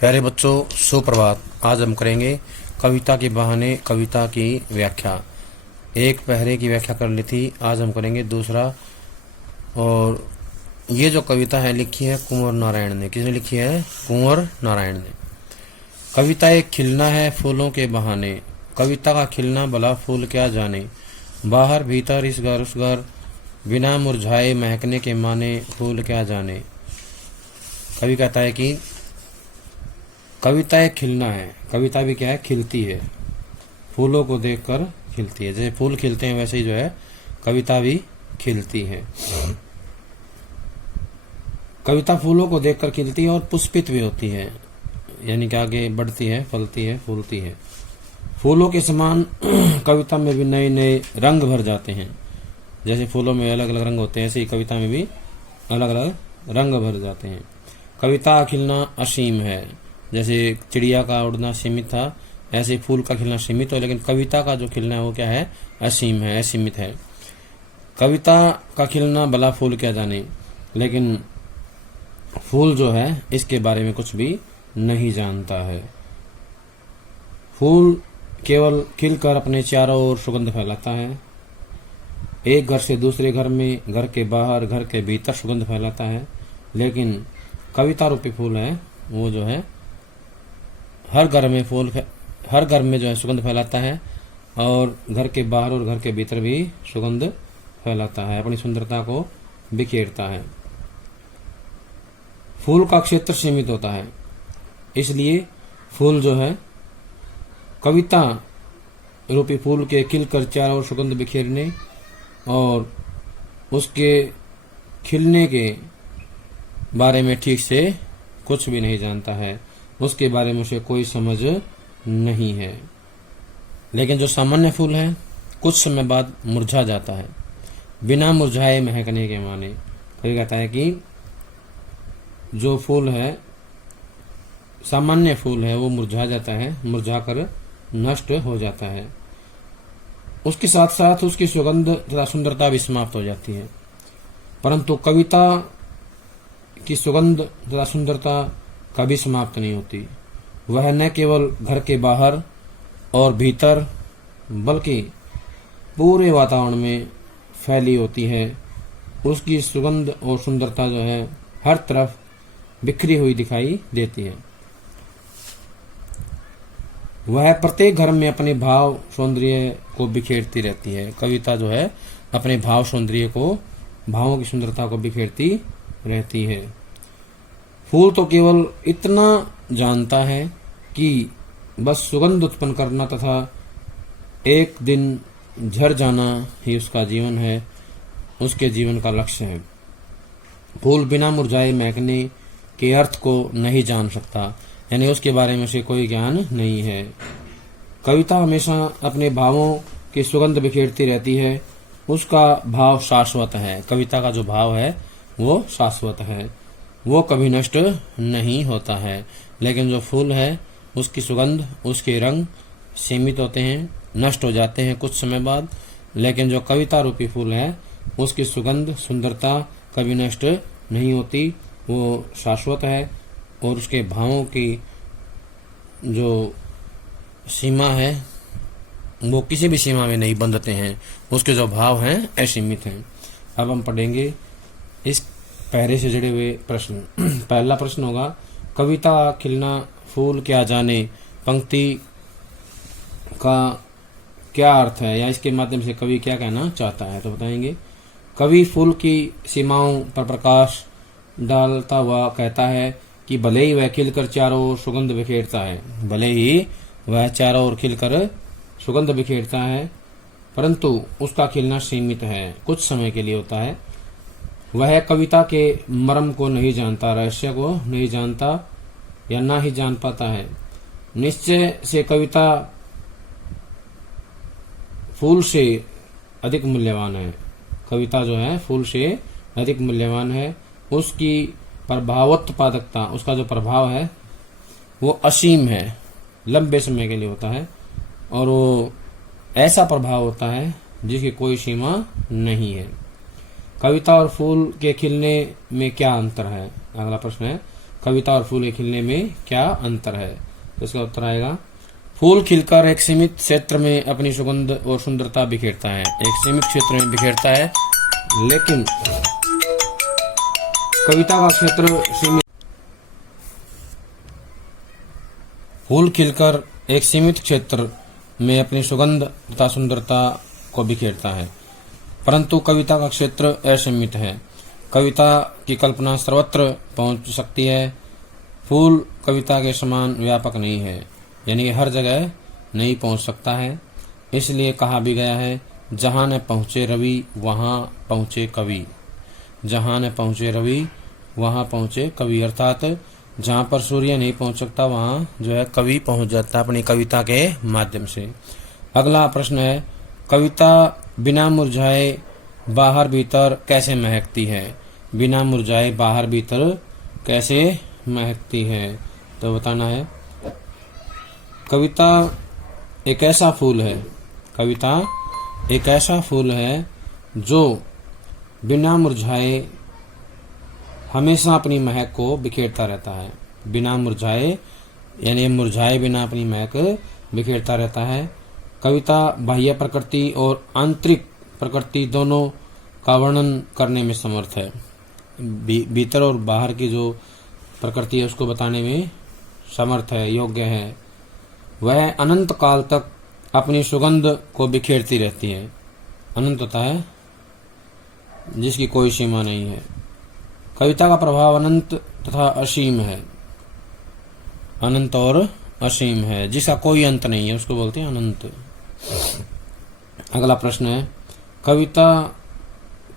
प्यारे बच्चों, सुप्रभात। आज हम करेंगे कविता के बहाने कविता की व्याख्या। एक पहरे की व्याख्या कर ली थी, आज हम करेंगे दूसरा। और ये जो कविता है लिखी है कुंवर नारायण ने। किसने लिखी है? कुंवर नारायण ने। कविता एक खिलना है फूलों के बहाने, कविता का खिलना भला फूल क्या जाने। बाहर भीतर इस घर उस घर, बिना मुरझाए महकने के माने, फूल क्या जाने। कवि कहता है कि कविता एक खिलना है। कविता भी क्या है? खिलती है, फूलों को देखकर खिलती है। जैसे फूल खिलते हैं वैसे ही जो है कविता भी खिलती है। कविता फूलों को देखकर खिलती है और पुष्पित भी होती है, यानी कि आगे बढ़ती है, फलती है, फूलती है। फूलों के समान कविता में भी नए नए रंग भर जाते हैं। जैसे फूलों में अलग अलग रंग होते हैं, ऐसे ही कविता में भी अलग अलग रंग भर जाते हैं। कविता का खिलना असीम है। जैसे चिड़िया का उड़ना सीमित था, ऐसे फूल का खिलना सीमित हो, लेकिन कविता का जो खिलना है वो क्या है? असीम है, असीमित है। कविता का खिलना भला फूल क्या जाने, लेकिन फूल जो है इसके बारे में कुछ भी नहीं जानता है। फूल केवल खिलकर अपने चारों ओर सुगंध फैलाता है। एक घर से दूसरे घर में, घर के बाहर, घर के भीतर सुगंध फैलाता है। लेकिन कविता रूपी फूल है वो जो है हर घर में जो है सुगंध फैलाता है, और घर के बाहर और घर के भीतर भी सुगंध फैलाता है, अपनी सुंदरता को बिखेरता है। फूल का क्षेत्र सीमित होता है, इसलिए फूल जो है कविता रूपी फूल के खिलकर चारों ओर सुगंध बिखेरने और उसके खिलने के बारे में ठीक से कुछ भी नहीं जानता है। उसके बारे में उसे कोई समझ नहीं है। लेकिन जो सामान्य फूल है कुछ समय बाद मुरझा जाता है, बिना मुरझाए महकने के माने। कवि कहता है कि जो फूल है, सामान्य फूल है, वो मुरझा जाता है, मुरझाकर नष्ट हो जाता है। उसके साथ साथ उसकी सुगंध तथा सुंदरता भी समाप्त हो जाती है। परंतु कविता की सुगंध तथा सुंदरता कभी समाप्त नहीं होती। वह न केवल घर के बाहर और भीतर बल्कि पूरे वातावरण में फैली होती है। उसकी सुगंध और सुंदरता जो है हर तरफ बिखरी हुई दिखाई देती है। वह प्रत्येक घर में अपने भाव सौंदर्य को बिखेरती रहती है। कविता जो है अपने भाव सौंदर्य को, भावों की सुंदरता को बिखेरती रहती है। फूल तो केवल इतना जानता है कि बस सुगंध उत्पन्न करना तथा एक दिन झड़ जाना ही उसका जीवन है, उसके जीवन का लक्ष्य है। फूल बिना मुरझाए महकने के अर्थ को नहीं जान सकता, यानी उसके बारे में उसे कोई ज्ञान नहीं है। कविता हमेशा अपने भावों की सुगंध बिखेरती रहती है। उसका भाव शाश्वत है। कविता का जो भाव है वो शाश्वत है, वो कभी नष्ट नहीं होता है। लेकिन जो फूल है उसकी सुगंध, उसके रंग सीमित होते हैं, नष्ट हो जाते हैं कुछ समय बाद। लेकिन जो कविता रूपी फूल है उसकी सुगंध, सुंदरता कभी नष्ट नहीं होती, वो शाश्वत है। और उसके भावों की जो सीमा है वो किसी भी सीमा में नहीं बंधते हैं। उसके जो भाव हैं असीमित हैं। अब हम पढ़ेंगे इस पहरे से जुड़े हुए प्रश्न। पहला प्रश्न होगा, कविता खिलना फूल क्या जाने पंक्ति का क्या अर्थ है, या इसके माध्यम से कवि क्या कहना चाहता है, तो बताएंगे। कवि फूल की सीमाओं पर प्रकाश डालता हुआ कहता है कि भले ही वह खिलकर चारों ओर सुगंध बिखेरता है, भले ही वह चारों ओर खिलकर सुगंध बिखेरता है, परंतु उसका खिलना सीमित है, कुछ समय के लिए होता है। वह कविता के मर्म को नहीं जानता, रहस्य को नहीं जानता या ना ही जान पाता है। निश्चय से कविता फूल से अधिक मूल्यवान है। कविता जो है फूल से अधिक मूल्यवान है। उसकी प्रभावोत्पादकता, उसका जो प्रभाव है वो असीम है, लंबे समय के लिए होता है, और वो ऐसा प्रभाव होता है जिसकी कोई सीमा नहीं है। कविता और फूल के खिलने में क्या अंतर है? अगला प्रश्न है, कविता और फूल के खिलने में क्या अंतर है? तो इसका उत्तर आएगा, फूल खिलकर एक सीमित क्षेत्र में अपनी सुगंध और सुंदरता बिखेरता है, एक सीमित क्षेत्र में बिखेरता है, लेकिन कविता का क्षेत्र सीमित। फूल खिलकर एक सीमित क्षेत्र में अपनी सुगंध तथा सुंदरता को बिखेरता है, परंतु कविता का क्षेत्र असीमित है। कविता की कल्पना सर्वत्र पहुंच सकती है, फूल कविता के समान व्यापक नहीं है, यानी हर जगह नहीं पहुंच सकता है। इसलिए कहा भी गया है, जहां न पहुंचे रवि वहां पहुंचे कवि, जहां न पहुंचे रवि वहां पहुंचे कवि, अर्थात जहां पर सूर्य नहीं पहुंच सकता वहां जो है कवि पहुंच जाता है अपनी कविता के माध्यम से। अगला प्रश्न है, कविता बिना मुरझाए बाहर भीतर कैसे महकती है? बिना मुरझाए बाहर भीतर कैसे महकती है? तो बताना है, कविता एक ऐसा फूल है, कविता एक ऐसा फूल है जो बिना मुरझाए हमेशा अपनी महक को बिखेरता रहता है। बिना मुरझाए यानी मुरझाए बिना अपनी महक बिखेरता रहता है। कविता बाह्य प्रकृति और आंतरिक प्रकृति दोनों का वर्णन करने में समर्थ है। भीतर और बाहर की जो प्रकृति है उसको बताने में समर्थ है, योग्य है। वह अनंत काल तक अपनी सुगंध को बिखेरती रहती है। अनंत होता है जिसकी कोई सीमा नहीं है। कविता का प्रभाव अनंत तथा असीम है, अनंत और असीम है, जिसका कोई अंत नहीं है उसको बोलते हैं अनंत। अगला प्रश्न है, कविता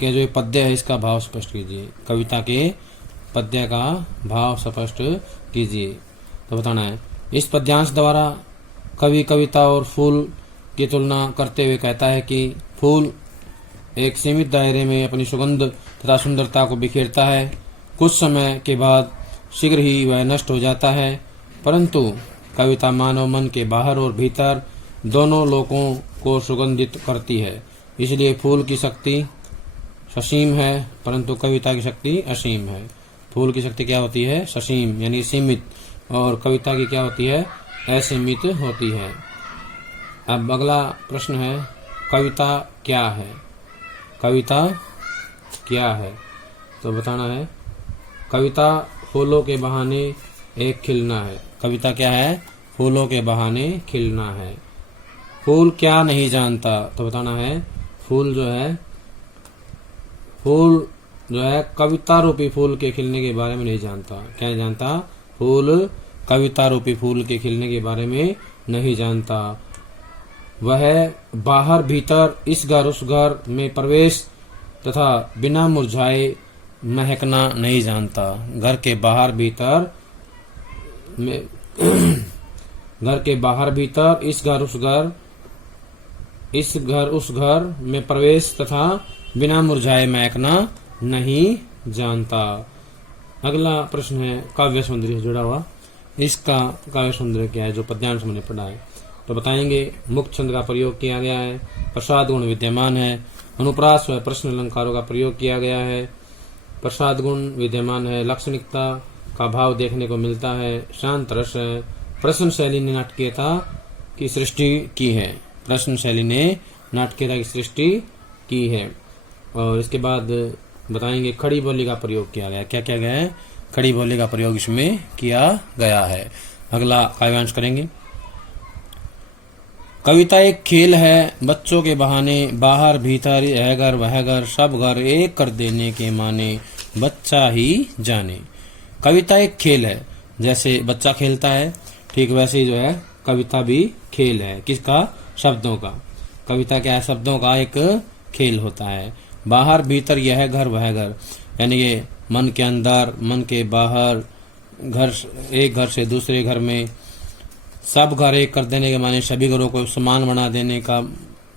के जो पद्य है इसका भाव स्पष्ट कीजिए। कविता के पद्य का भाव स्पष्ट कीजिए। तो बताना है, इस पद्यांश द्वारा कवि कविता और फूल की तुलना करते हुए कहता है कि फूल एक सीमित दायरे में अपनी सुगंध तथा सुंदरता को बिखेरता है, कुछ समय के बाद शीघ्र ही वह नष्ट हो जाता है, परंतु कविता मानव मन के बाहर और भीतर दोनों लोकों को सुगंधित करती है। इसलिए फूल की शक्ति ससीम है, परंतु कविता की शक्ति असीम है। फूल की शक्ति क्या होती है? ससीम यानी सीमित, और कविता की क्या होती है? असीमित होती है। अब अगला प्रश्न है, कविता क्या है? कविता क्या है? तो बताना है, कविता फूलों के बहाने एक खिलना है। कविता क्या है? फूलों के बहाने खिलना है। फूल क्या नहीं जानता? तो बताना है, फूल जो है कविता रूपी फूल के खिलने के बारे में नहीं जानता। क्या नहीं जानता? फूल कविता रूपी फूल के खिलने के बारे में नहीं जानता। वह बाहर भीतर इस घर उस घर में प्रवेश तथा बिना मुरझाए महकना नहीं जानता। घर के बाहर भीतर में घर के बाहर भीतर इस घर उस घर में प्रवेश तथा बिना मुरझाए महकना नहीं जानता। अगला प्रश्न है, काव्य सौंदर्य से जुड़ा हुआ। इसका काव्य सौंदर्य क्या है? जो पद्यांश हमने पढ़ा है तो बताएंगे, मुक्त छंद का प्रयोग किया गया है, प्रसाद गुण विद्यमान है, अनुप्रास व प्रश्न अलंकारों का प्रयोग किया गया है, प्रसाद गुण विद्यमान है, लाक्षणिकता का भाव देखने को मिलता है, शांत रस है, प्रश्न शैली ने नाटकीयता की सृष्टि की है। प्रश्न शैली ने नाटकीयता की सृष्टि की है। और इसके बाद बताएंगे, खड़ी बोली का प्रयोग किया गया। क्या किया गया है? खड़ी बोली का प्रयोग इसमें किया गया है। अगला काव्यांश करेंगे, कविता एक खेल है, बच्चों के बहाने बाहर भीतर यह घर वह घर सब घर एक कर देने के माने बच्चा ही जाने। कविता एक खेल है, जैसे बच्चा खेलता है ठीक वैसे ही जो है कविता भी खेल है। किसका? शब्दों का। कविता क्या है? शब्दों का एक खेल होता है। बाहर भीतर यह घर वह घर, यानी ये मन के अंदर मन के बाहर, घर एक घर से दूसरे घर में, सब घर एक कर देने के माने सभी घरों को समान बना देने का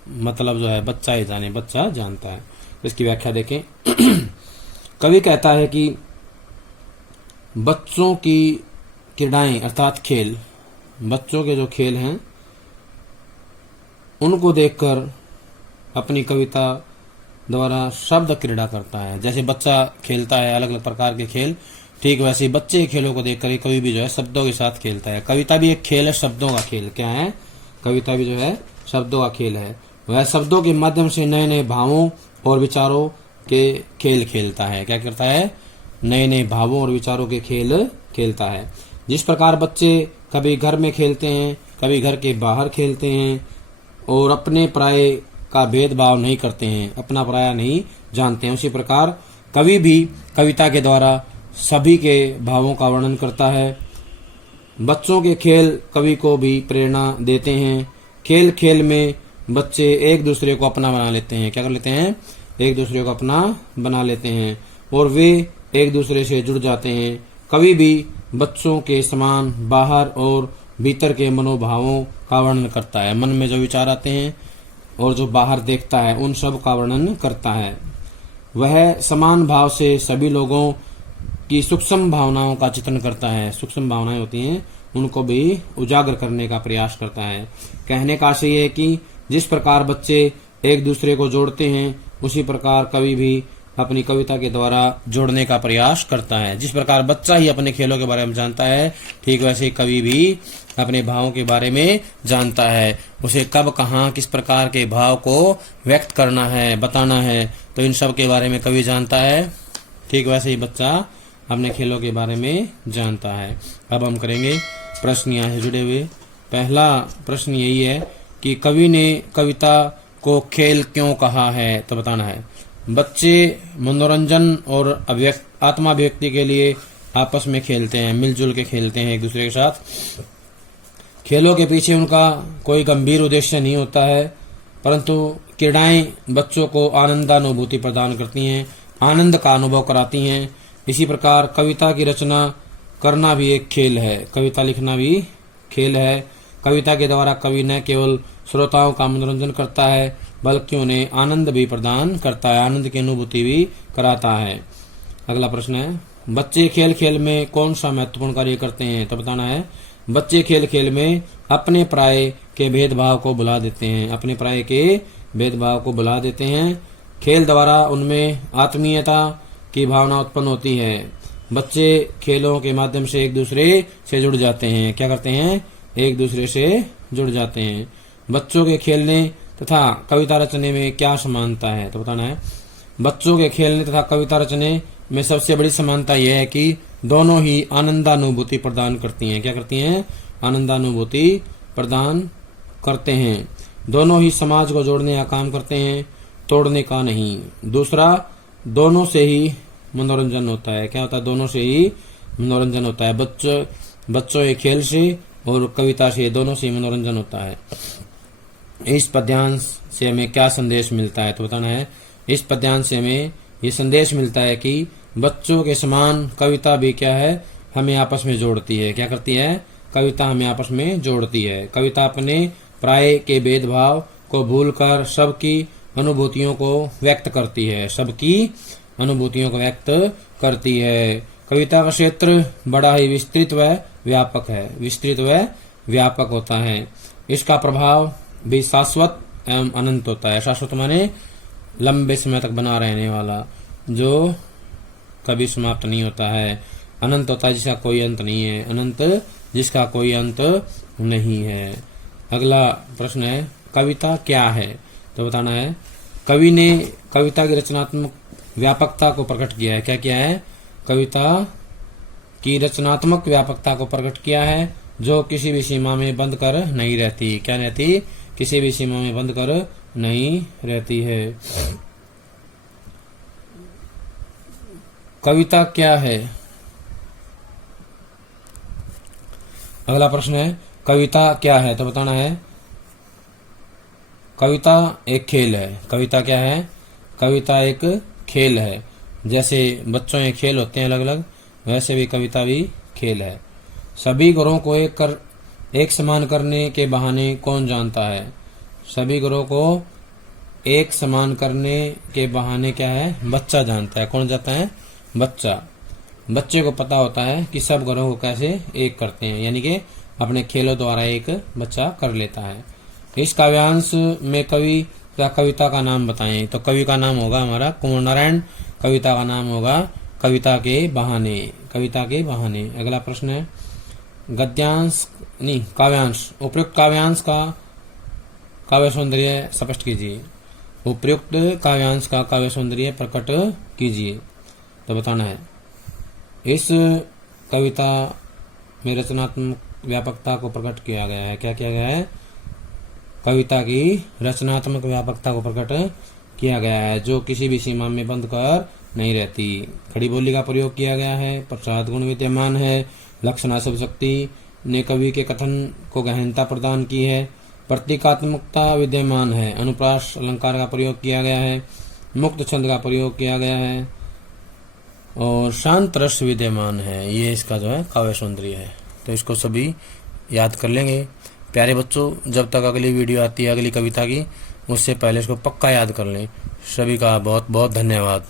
मतलब जो है बच्चा ही जाने, बच्चा जानता है। इसकी व्याख्या देखें। कवि कहता है कि बच्चों की क्रीड़ाएं अर्थात खेल, बच्चों के जो खेल हैं उनको देखकर अपनी कविता द्वारा शब्द क्रीड़ा करता है। जैसे बच्चा खेलता है अलग अलग प्रकार के खेल, ठीक वैसे ही बच्चे के खेलों को देखकर कवि भी जो है शब्दों के साथ खेलता है। कविता भी एक खेल है, शब्दों का खेल। क्या है? कविता भी जो है शब्दों का खेल है। वह शब्दों के माध्यम से नए नए भावों और विचारों के खेल खेलता है। क्या करता है? नए नए भावों और विचारों के खेल खेलता है। जिस प्रकार बच्चे कभी घर में खेलते हैं, कभी घर के बाहर खेलते हैं और अपने पराये का भेदभाव नहीं करते हैं, अपना पराया नहीं जानते हैं, उसी प्रकार कवि भी कविता के द्वारा सभी के भावों का वर्णन करता है। बच्चों के खेल कवि को भी प्रेरणा देते हैं। खेल खेल में बच्चे एक दूसरे को अपना बना लेते हैं। क्या कर लेते हैं? एक दूसरे को अपना बना लेते हैं और वे एक दूसरे से जुड़ जाते हैं। कवि भी बच्चों के समान बाहर और भीतर के मनोभावों का वर्णन करता है। मन में जो विचार आते हैं और जो बाहर देखता है, उन सब का वर्णन करता है। वह समान भाव से सभी लोगों की सूक्ष्म भावनाओं का चित्रण करता है। सूक्ष्म भावनाएं होती हैं, उनको भी उजागर करने का प्रयास करता है। कहने का आशय है कि जिस प्रकार बच्चे एक दूसरे को जोड़ते हैं, उसी प्रकार कवि भी अपनी कविता के द्वारा जोड़ने का प्रयास करता है। जिस प्रकार बच्चा ही अपने खेलों के बारे में जानता है, ठीक वैसे कवि भी अपने भावों के बारे में जानता है। उसे कब, कहाँ, किस प्रकार के भाव को व्यक्त करना है, बताना है, तो इन सब के बारे में कवि जानता है। ठीक वैसे ही बच्चा अपने खेलों के बारे में जानता है। अब हम करेंगे प्रश्न यहाँ से जुड़े हुए। पहला प्रश्न यही है कि कवि ने कविता को खेल क्यों कहा है, तो बताना है। बच्चे मनोरंजन और आत्माभिव्यक्ति के लिए आपस में खेलते हैं, मिलजुल के खेलते हैं एक दूसरे के साथ। खेलों के पीछे उनका कोई गंभीर उद्देश्य नहीं होता है, परंतु क्रीड़ाएं बच्चों को आनंदानुभूति प्रदान करती हैं, आनंद का अनुभव कराती हैं। इसी प्रकार कविता की रचना करना भी एक खेल है, कविता लिखना भी खेल है। कविता के द्वारा कवि न केवल श्रोताओं का मनोरंजन करता है, बल्कि उन्हें आनंद भी प्रदान करता है, आनंद की अनुभूति भी कराता है। अगला प्रश्न है, बच्चे खेल खेल में कौन सा महत्वपूर्ण कार्य करते हैं, तो बताना है। बच्चे खेल खेल में अपने पराये के भेदभाव को भुला देते हैं, अपने पराये के भेदभाव को भुला देते हैं। खेल द्वारा उनमें आत्मीयता की भावना उत्पन्न होती है। बच्चे खेलों के माध्यम से एक दूसरे से जुड़ जाते हैं। क्या करते हैं? एक दूसरे से जुड़ जाते हैं। बच्चों के खेलने तथा कविता रचने में क्या समानता है, तो बताना है। बच्चों के खेलने तथा कविता रचने में सबसे बड़ी समानता यह है कि दोनों ही आनंदानुभूति प्रदान करती हैं। क्या करती हैं? आनंदानुभूति प्रदान करते हैं। दोनों ही समाज को जोड़ने का काम करते हैं, तोड़ने का नहीं। दूसरा, दोनों से ही मनोरंजन होता है। क्या होता है? दोनों से ही मनोरंजन होता है। बच्चों के खेल से और कविता से, दोनों से मनोरंजन होता है। इस पद्यांश से हमें क्या संदेश मिलता है, तो बताना है। इस पद्यांश से हमें ये संदेश मिलता है कि बच्चों के समान कविता भी क्या है, हमें आपस में जोड़ती है। क्या करती है? कविता हमें आपस में जोड़ती है। कविता अपने पराये के भेदभाव को भूलकर सबकी अनुभूतियों को व्यक्त करती है, सबकी अनुभूतियों को व्यक्त करती है। कविता का क्षेत्र बड़ा ही विस्तृत व व्यापक है, विस्तृत व व्यापक होता है। इसका प्रभाव भी शाश्वत एवं अनंत होता है। शाश्वत माने लंबे समय तक बना रहने वाला, जो कभी समाप्त नहीं होता है। अनंत होता है जिसका कोई अंत नहीं है, अनंत जिसका कोई अंत नहीं है। अगला प्रश्न है, कविता क्या है, तो बताना है। कवि ने कविता की रचनात्मक व्यापकता को प्रकट किया है। क्या किया है? कविता की रचनात्मक व्यापकता को प्रकट किया है, जो किसी भी सीमा में बंद कर नहीं रहती। क्या रहती? किसी भी सीमा में बंद कर नहीं रहती है। कविता क्या है? अगला प्रश्न है, कविता क्या है, तो बताना है। कविता एक खेल है। कविता क्या है? कविता एक खेल है। जैसे बच्चों के खेल होते हैं अलग अलग, वैसे भी कविता भी खेल है। सभी गुणों को एक समान करने के बहाने कौन जानता है? सभी गुणों को एक समान करने के बहाने क्या है? बच्चा जानता है। कौन जानता है? बच्चा। बच्चे को पता होता है कि सब गुणों को कैसे एक करते हैं, यानी कि अपने खेलों द्वारा एक बच्चा कर लेता है। इस काव्यांश में कवि या कविता का नाम बताएं, तो कवि का नाम होगा हमारा कुंवर नारायण। कविता का नाम होगा कविता के बहाने। कविता के बहाने। अगला प्रश्न है गद्यांश नहीं काव्यांश, उपयुक्त काव्यांश का काव्य सौंदर्य स्पष्ट कीजिए। उपयुक्त काव्यांश का काव्य सौंदर्य प्रकट कीजिए। तो बताना है इस कविता में रचनात्मक व्यापकता को प्रकट किया गया है। क्या किया गया है? कविता की रचनात्मक व्यापकता को प्रकट किया गया है, जो किसी भी सीमा में बंद कर नहीं रहती। खड़ी बोली का प्रयोग किया गया है, प्रसाद गुण विद्यमान है, लक्षणा शब्द शक्ति ने कवि के कथन को गहनता प्रदान की है, प्रतीकात्मकता विद्यमान है, अनुप्रास अलंकार का प्रयोग किया गया है, मुक्त छंद का प्रयोग किया गया है और शांत रस विद्यमान है। ये इसका जो है काव्य सौंदर्य है। तो इसको सभी याद कर लेंगे। प्यारे बच्चों, जब तक अगली वीडियो आती है अगली कविता की, उससे पहले इसको पक्का याद कर लें। सभी का बहुत बहुत धन्यवाद।